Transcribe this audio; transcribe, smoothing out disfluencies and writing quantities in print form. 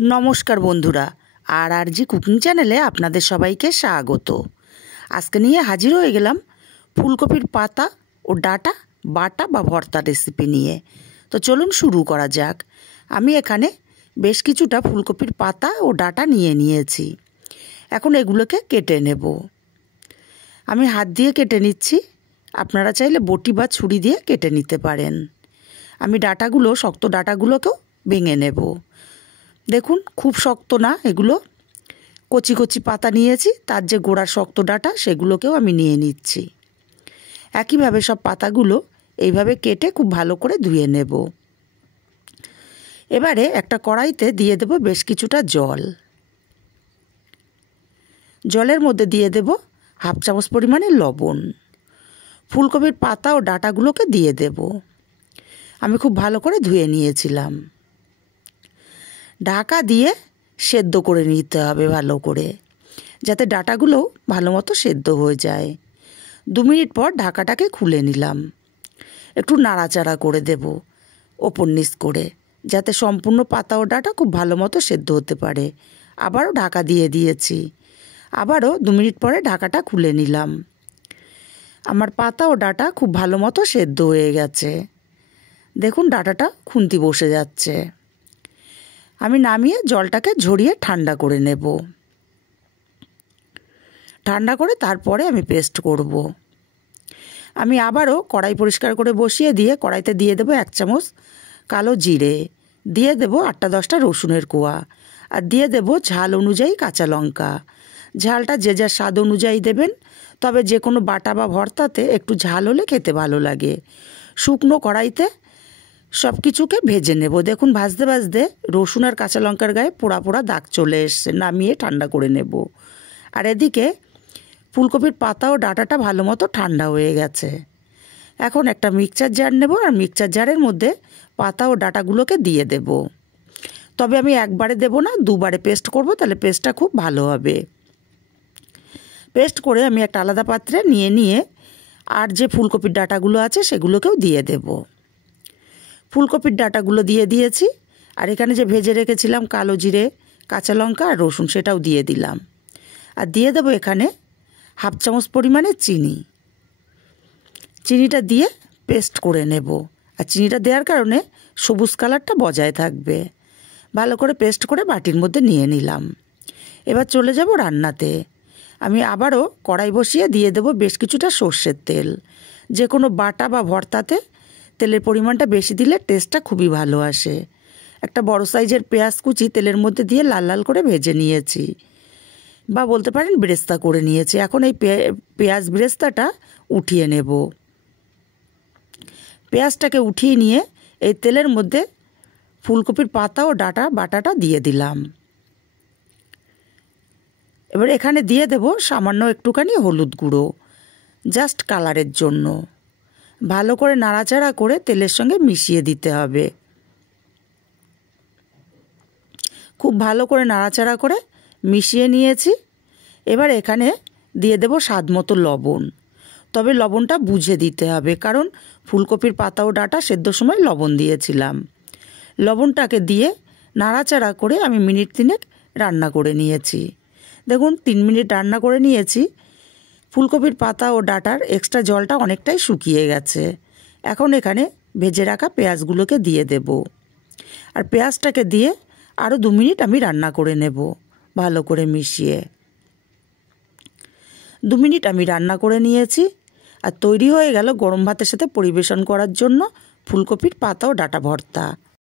নমস্কার বন্ধুরা, আর জি কুকিং চ্যানেলে আপনাদের সবাইকে স্বাগত। আজকে নিয়ে হাজির হয়ে গেলাম ফুলকপির পাতা ও ডাঁটা বাটা বা ভর্তা রেসিপি নিয়ে। তো চলুন শুরু করা যাক। আমি এখানে বেশ কিছুটা ফুলকপির পাতা ও ডাঁটা নিয়ে নিয়েছি। এখন এগুলোকে কেটে নেব। আমি হাত দিয়ে কেটে নিচ্ছি, আপনারা চাইলে বটি বা ছুরি দিয়ে কেটে নিতে পারেন। আমি শক্ত ডাঁটাগুলোকেও ভেঙে নেব। দেখুন, খুব শক্ত না, এগুলো কচি কচি পাতা নিয়েছি, তার যে গোড়ার শক্ত ডাঁটা সেগুলোকেও আমি নিয়ে নিচ্ছি। একইভাবে সব পাতাগুলো এইভাবে কেটে খুব ভালো করে ধুয়ে নেব। এবারে একটা কড়াইতে দিয়ে দেব বেশ কিছুটা জল। জলের মধ্যে দিয়ে দেব হাফ চামচ পরিমাণে লবণ। ফুলকপির পাতা ও ডাঁটাগুলোকে দিয়ে দেব। আমি খুব ভালো করে ধুয়ে নিয়েছিলাম। ঢাকা দিয়ে সেদ্ধ করে নিতে হবে ভালো করে, যাতে ডাঁটাগুলোও ভালো মতো সেদ্ধ হয়ে যায়। 2 মিনিট পর ঢাকাটাকে খুলে নিলাম। একটু নাড়াচাড়া করে দেব ওপর নিচ করে, যাতে সম্পূর্ণ পাতা ও ডাঁটা খুব ভালো মতো সেদ্ধ হতে পারে। আবারও ঢাকা দিয়ে দিয়েছি। আবারও 2 মিনিট পরে ঢাকাটা খুলে নিলাম। আমার পাতা ও ডাঁটা খুব ভালো মতো সেদ্ধ হয়ে গেছে। দেখুন, ডাঁটাটা খুন্তি বসে যাচ্ছে। আমি নামিয়ে জলটাকে ঝরিয়ে ঠান্ডা করে নেব। ঠান্ডা করে তারপরে আমি পেস্ট করব। আমি আবারও কড়াই পরিষ্কার করে বসিয়ে দিয়ে কড়াইতে দিয়ে দেবো 1 চামচ কালো জিরে, দিয়ে দেবো 8-10টা রসুনের কোয়া, আর দিয়ে দেবো ঝাল অনুযায়ী কাঁচা লঙ্কা। ঝালটা যে যার স্বাদ অনুযায়ী দেবেন, তবে যে কোনো বাটা বা ভর্তাতে একটু ঝাল হলে খেতে ভালো লাগে। শুকনো কড়াইতে সব কিছুকে ভেজে নেব। দেখুন, ভাজতে ভাজতে রসুন আর কাঁচা লঙ্কার গায়ে পোড়া পোড়া দাগ চলে এসছে। নামিয়ে ঠান্ডা করে নেব। আর এদিকে ফুলকপির পাতা ও ডাঁটাটা ভালো মতো ঠান্ডা হয়ে গেছে। এখন একটা মিক্সচার জার নেব, আর মিক্সচার জারের মধ্যে পাতা ও ডাঁটাগুলোকে দিয়ে দেব। তবে আমি একবারে দেব না, 2বারে পেস্ট করব, তাহলে পেস্টটা খুব ভালো হবে। পেস্ট করে আমি একটা আলাদা পাত্রে নিয়ে আর যে ফুলকপির ডাঁটাগুলো আছে সেগুলোকেও দিয়ে দেব। ফুলকপির ডাঁটাগুলো দিয়ে দিয়েছি, আর এখানে যে ভেজে রেখেছিলাম কালো জিরে, কাঁচা লঙ্কা আর রসুন, সেটাও দিয়ে দিলাম। আর দিয়ে দেবো এখানে হাফ চামচ পরিমাণে চিনি। চিনিটা দিয়ে পেস্ট করে নেব। আর চিনিটা দেওয়ার কারণে সবুজ কালারটা বজায় থাকবে। ভালো করে পেস্ট করে বাটির মধ্যে নিয়ে নিলাম। এবার চলে যাব রান্নাতে। আমি আবারও কড়াই বসিয়ে দিয়ে দেব বেশ কিছুটা সর্ষের তেল। যে কোনো বাটা বা ভর্তাতে তেলের পরিমাণটা বেশি দিলে টেস্টটা খুবই ভালো আসে। একটা বড় সাইজের পেঁয়াজ কুচি তেলের মধ্যে দিয়ে লাল লাল করে ভেজে নিয়েছি, বা বলতে পারেন বেরেস্তা করে নিয়েছি। এখন এই পেঁয়াজ বেরেস্তাটা উঠিয়ে নেব। পেঁয়াজটাকে উঠিয়ে নিয়ে এই তেলের মধ্যে ফুলকপির পাতা ও ডাঁটা বাটাটা দিয়ে দিলাম। এবার এখানে দিয়ে দেব সামান্য একটুখানি হলুদ গুঁড়ো, জাস্ট কালারের জন্য। ভালো করে নাড়াচাড়া করে তেলের সঙ্গে মিশিয়ে দিতে হবে। খুব ভালো করে নাড়াচাড়া করে মিশিয়ে নিয়েছি। এবার এখানে দিয়ে দেব স্বাদ মতো লবণ। তবে লবণটা বুঝে দিতে হবে, কারণ ফুলকপির পাতা ও ডাঁটা সেদ্ধর সময় লবণ দিয়েছিলাম। লবণটাকে দিয়ে নাড়াচাড়া করে আমি মিনিট 3 রান্না করে নিয়েছি। দেখুন, 3 মিনিট রান্না করে নিয়েছি। ফুলকপির পাতা ও ডাঁটার এক্সট্রা জলটা অনেকটাই শুকিয়ে গেছে। এখন এখানে ভেজে রাখা পেঁয়াজগুলোকে দিয়ে দেব। আর পেঁয়াজটাকে দিয়ে আরও 2 মিনিট আমি রান্না করে নেব ভালো করে মিশিয়ে। 2 মিনিট আমি রান্না করে নিয়েছি, আর তৈরি হয়ে গেল গরম ভাতের সাথে পরিবেশন করার জন্য ফুলকপির পাতা ও ডাঁটা ভর্তা।